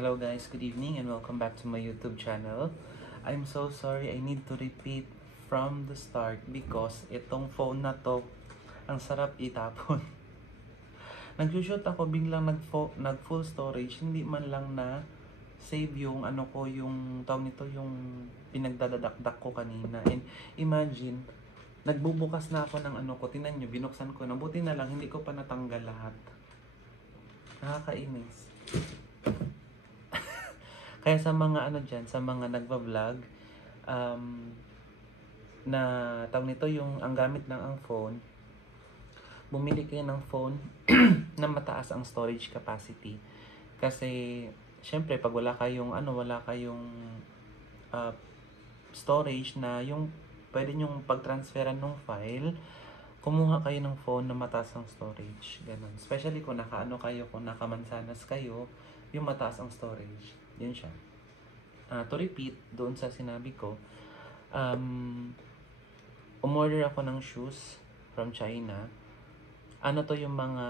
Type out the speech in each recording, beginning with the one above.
Hello guys, good evening and welcome back to my YouTube channel. I'm so sorry, I need to repeat from the start because itong phone na to, ang sarap itapon. Nag-shoot ako, biglang nag full storage, hindi man lang na save yung ano ko, yung tawag nito, yung pinagdadadakdak ko kanina. And imagine, nagbubukas na ako ng ano ko, tinan nyo, binuksan ko na, buti na lang, hindi ko pa natanggal lahat. Nakakainis. Kaya sa mga ano dyan, sa mga nagva-vlog, na tawag nito yung ang gamit ng ang phone, bumili kayo ng phone na mataas ang storage capacity. Kasi, syempre, pag wala kayong storage na yung pwede nyong pag-transferan ng file, kumuha kayo ng phone na mataas ang storage. Ganun. Especially kung kung nakamansanas kayo, yung mataas ang storage. Yun siya. To repeat, doon sa sinabi ko, umorder ako ng shoes from China. Ano to yung mga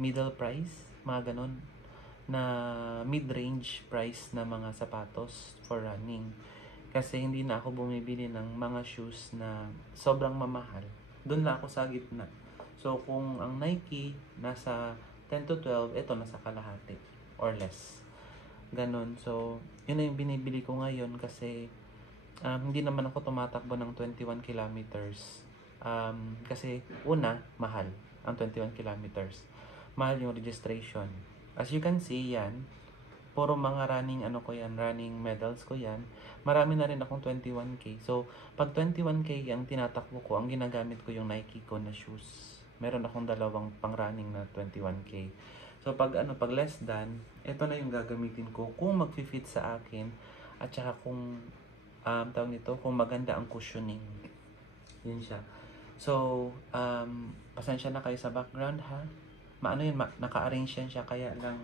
middle price, mga ganun, na mid-range price na mga sapatos for running. Kasi hindi na ako bumibili ng mga shoes na sobrang mamahal. Doon na ako sa gitna. So, kung ang Nike nasa 10 to 12, ito nasa kalahati or less. Ganon. So, yun na yung binibili ko ngayon kasi hindi naman ako tumatakbo ng 21 kilometers. Kasi una, mahal ang 21 kilometers. Mahal yung registration. As you can see, yan. Puro mga running running medals ko yan. Marami na rin akong 21K. So, pag 21K ang tinatakbo ko, ang ginagamit ko yung Nike ko na shoes. Meron akong dalawang pang running na 21K. So, pag less than, ito na yung gagamitin ko kung mag-fit sa akin at saka kung tawag nito, kung maganda ang cushioning. Yun siya. So, pasensya na kayo sa background ha. Naka-arrange yan siya kaya lang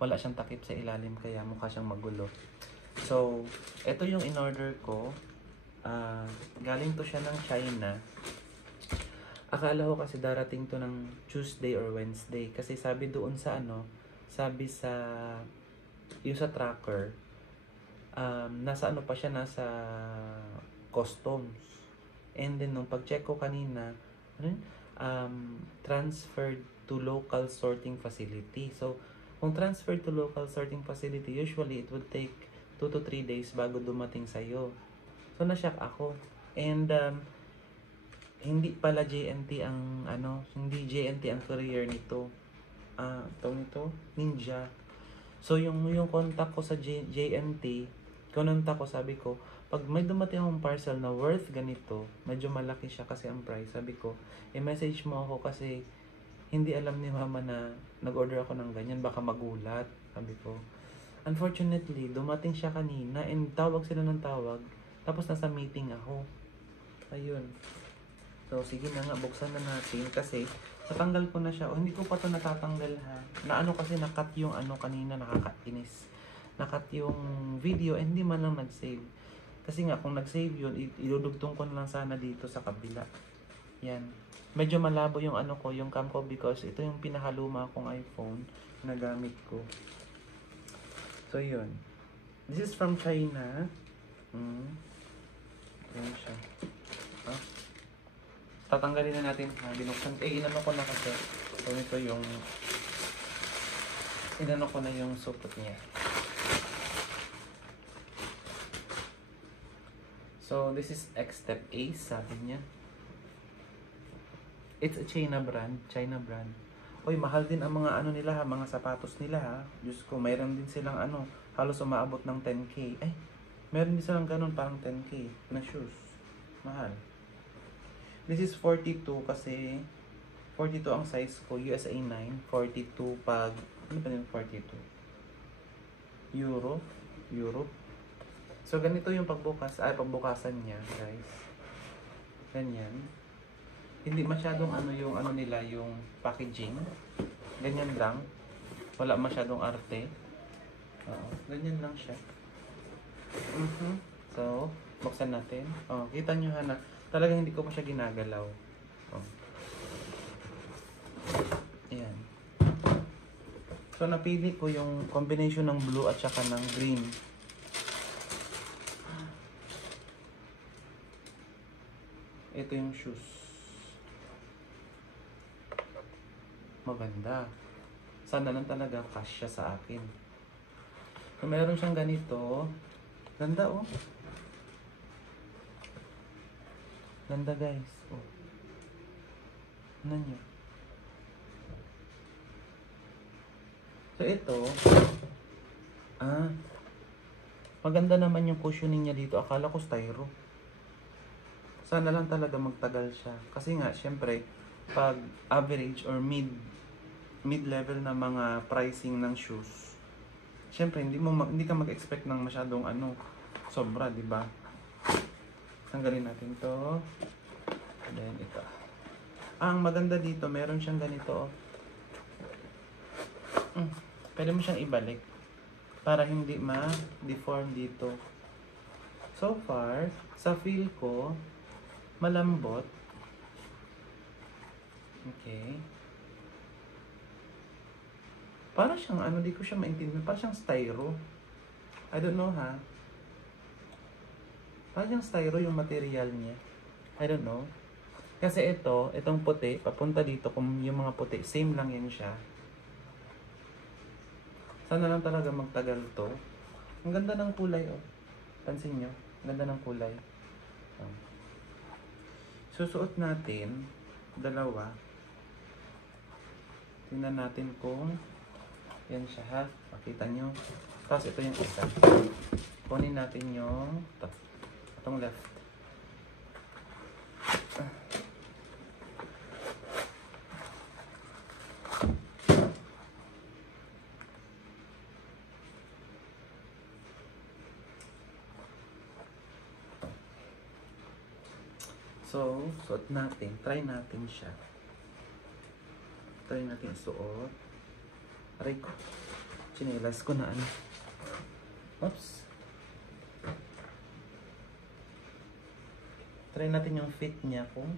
wala siyang takip sa ilalim kaya mukha siyang magulo. So, ito yung in-order ko. Galing to siya ng China. Akala ko kasi darating to ng Tuesday or Wednesday. Kasi sabi doon sa yung sa tracker, nasa nasa customs. And then, nung pag-check ko kanina, transferred to local sorting facility. So, kung transferred to local sorting facility, usually it would take 2 to 3 days bago dumating sa'yo. So, na-shock ako. And, hindi pala JNT ang hindi JNT ang courier nito. Nito, Ninja. So yung contact ko sa JNT, kinontak ko, sabi ko, pag may dumating akong parcel na worth ganito, medyo malaki siya kasi ang price, sabi ko, i-message mo ako kasi hindi alam ni mama na nag-order ako ng ganyan, baka magulat, sabi ko. Unfortunately, dumating siya kanina and tawag sila ng tawag, tapos nasa meeting ako. Ayun. So, sige na nga, buksan na natin kasi natanggal ko na siya. Hindi ko pa ito natatanggal ha. Kasi nakat yung kanina, nakakainis. Nakat yung video, hindi man lang nag-save. Kasi nga, kung nag-save yun, idudugtong ko na lang sana dito sa kabila. Yan. Medyo malabo yung yung cam ko because ito yung pinakaluma kong iPhone na gamit ko. So, yun. This is from China. Yan siya. Tatanggalin na natin binuksan. Inano ko na kasi. So, ito yung inano ko na yung supot niya. So, this is X-Step Ace, sabi niya. It's a China brand. Oy, mahal din ang mga nila mga sapatos nila ha. Diyos ko, mayroon din silang halos umaabot ng 10K. Ay, meron din silang ganun, parang 10K na shoes. Mahal. This is 42 kasi 42 ang size ko, USA 9, 42 pag, ano ba yung 42? Europe. So, ganito yung pagbukasan niya, guys. Ganyan. Hindi masyadong yung nila, yung packaging. Ganyan lang. Wala masyadong arte. Ganyan lang siya. So, buksan natin. Kita nyo na. Talagang hindi ko pa siya ginagalaw. Ayan. So, napili ko yung combination ng blue at saka ng green. Ito yung shoes. Maganda. Sana lang talaga cash siya sa akin. So, meron siyang ganito. Ganda, oh. Ganda, guys. Oh. Ano nyo? So, ito. Maganda naman yung cushioning niya dito. Akala ko styro. Sana lang talaga magtagal siya. Kasi nga, syempre, pag average or mid-level na mga pricing ng shoes, syempre, hindi ka mag-expect ng masyadong sobra, di ba? Tanggalin natin to. Then, ito. Ang maganda dito, meron siyang ganito, pwede mo siyang ibalik para hindi ma-deform dito. So far, sa feel ko, malambot. Okay. Para siyang di ko siya maintindihan. Para siyang styro. I don't know, ha. Para siyang styro yung material niya. I don't know. Kasi itong puti, papunta dito, kung yung mga puti, same lang yan siya. Sana lang talaga magtagal to. Ang ganda ng kulay, oh. Pansin nyo? Ang ganda ng kulay. Susuot natin, dalawa. Tingnan natin kung yan siya, ha. Makita nyo. Tapos ito yung isa. Kunin natin yung itong left. So, suot natin. Try natin siya. Try natin suot. Aray ko. Chinelas ko na Oops. Try natin yung fit niya kung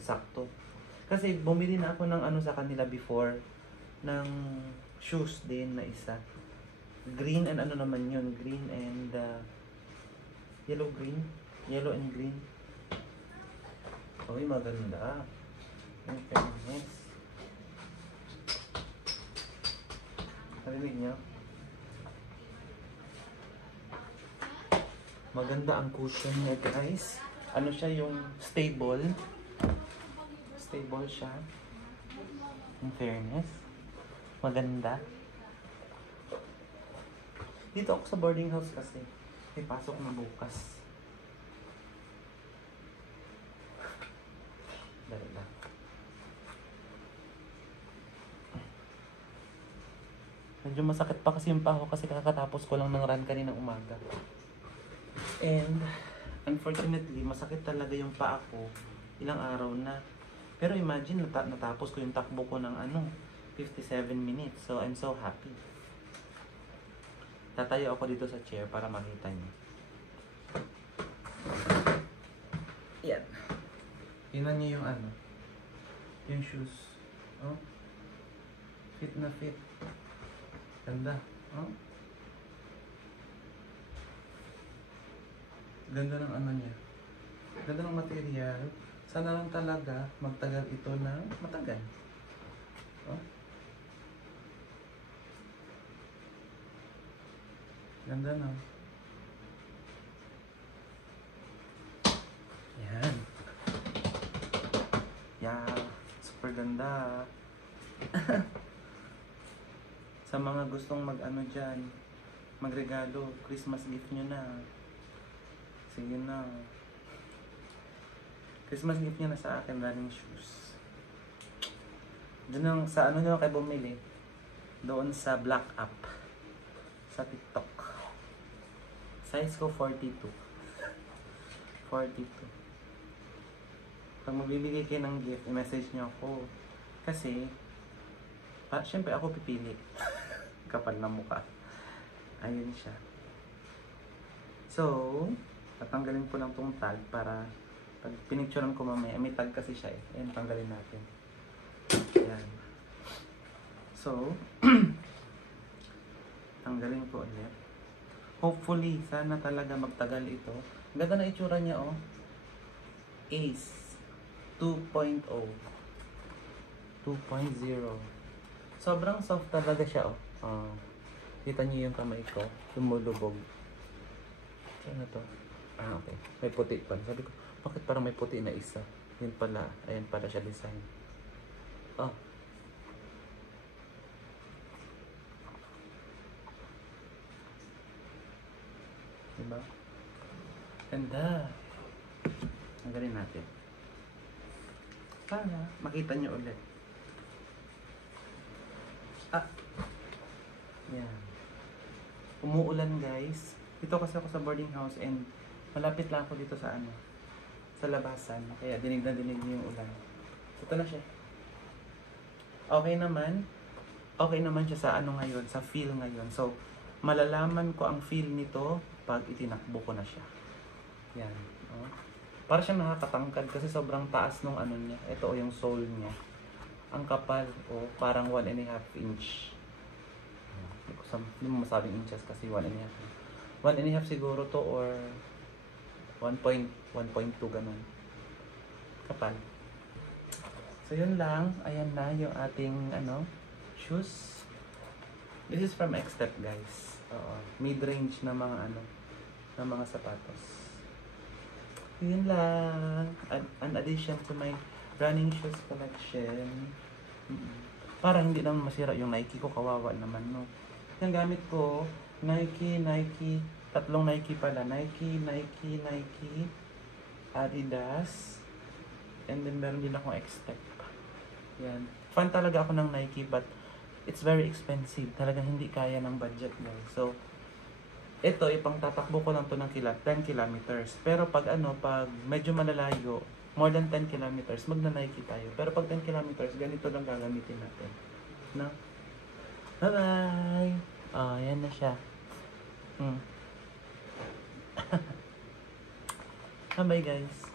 sakto. Kasi bumili na ako ng sa kanila before. Ng shoes din na isa. Green and naman yun. Green and yellow-green. Yellow and green. Uy, maganda. Ang fairness. Narinig niyo? Maganda ang cushion niya, guys. Siya yung stable. Stable siya. In fairness. Maganda. Dito ako sa boarding house kasi. May pasok na bukas. Dali lang. Medyo masakit pa kasi yung paa ko kasi kakatapos ko lang ng run kaninang umaga. And unfortunately, masakit talaga yung paa ko ilang araw na. Pero imagine, natapos ko yung takbo ko ng 57 minutes. So I'm so happy. Tatayo ako dito sa chair para makita niyo. Yan. Tingnan niyo yung yung shoes. Oh. Fit na fit. Ganda. Oh. Ganda ng niya. Ganda ng material. Sana lang talaga magtagal ito ng matagal. Oh. Ganda na. Yan. Yeah. Super ganda. Sa mga gustong dyan, magregalo, Christmas gift nyo na. Sige na. Christmas gift nyo na sa akin, running shoes. Doon sa nyo kayo bumili? Doon sa Black App. Sa TikTok. Size ko 42. 42. Pag magbibigay kayo ng gift, i-message nyo ako. Kasi, syempre ako pipili. Kapal na mukha. Ayun siya. So, tatanggalin ko lang tong tag para pag pinicturean ko mamaya, may tag kasi siya eh. Ayun, tanggalin natin. Ayan. So, tanggalin ko ulit. Hopefully, sana talaga magtagal ito. Ang ganda na itsura niya, oh. Ace 2.0. 2.0. Sobrang soft talaga siya, oh. Kita niyo yung kamay ko, lumulubog. Ano to? Okay. May puti pa. Sabi ko, bakit parang may puti na isa? Yun pala. Ayan pala siya design. Oh. Diba? Ganda. Tanggalin natin. Para makita nyo ulit. Yan. Umuulan guys. Dito kasi ako sa boarding house and malapit lang ako dito sa sa labasan. Kaya dinig na dinig niyo yung ulan. Ito na siya. Okay naman. Okay naman siya sa ngayon, sa feel ngayon. So, malalaman ko ang feel nito pag itinakbo ko na siya. Yan. Oh. Para siyang nakakatangkad kasi sobrang taas nung niya. Ito yung sole niya. Ang kapal. Parang 1.5 inch. Hindi mo masabing inches kasi 1.5. 1.5 siguro to or 1.2 ganun. Kapal. So yun lang. Ayan na yung ating shoes. This is from X-Step guys. Mid-range na mga na mga sapatos. Yun lang. An addition to my running shoes collection. Para hindi naman masira yung Nike ko. Kawawa naman no. Yung gamit ko, Nike, tatlong Nike pala. Nike, Adidas, and then meron din akong X-Step. Yan. Fan talaga ako ng Nike but it's very expensive. Talagang hindi kaya ng budget guys. So, ito, ipang tatakbo ko lang to ng 10 kilometers. Pero pag pag medyo malalayo, more than 10 kilometers, magna-Nike tayo. Pero pag 10 kilometers, ganito lang gagamitin natin. No? Bye-bye! Yan na siya. Bye-bye guys.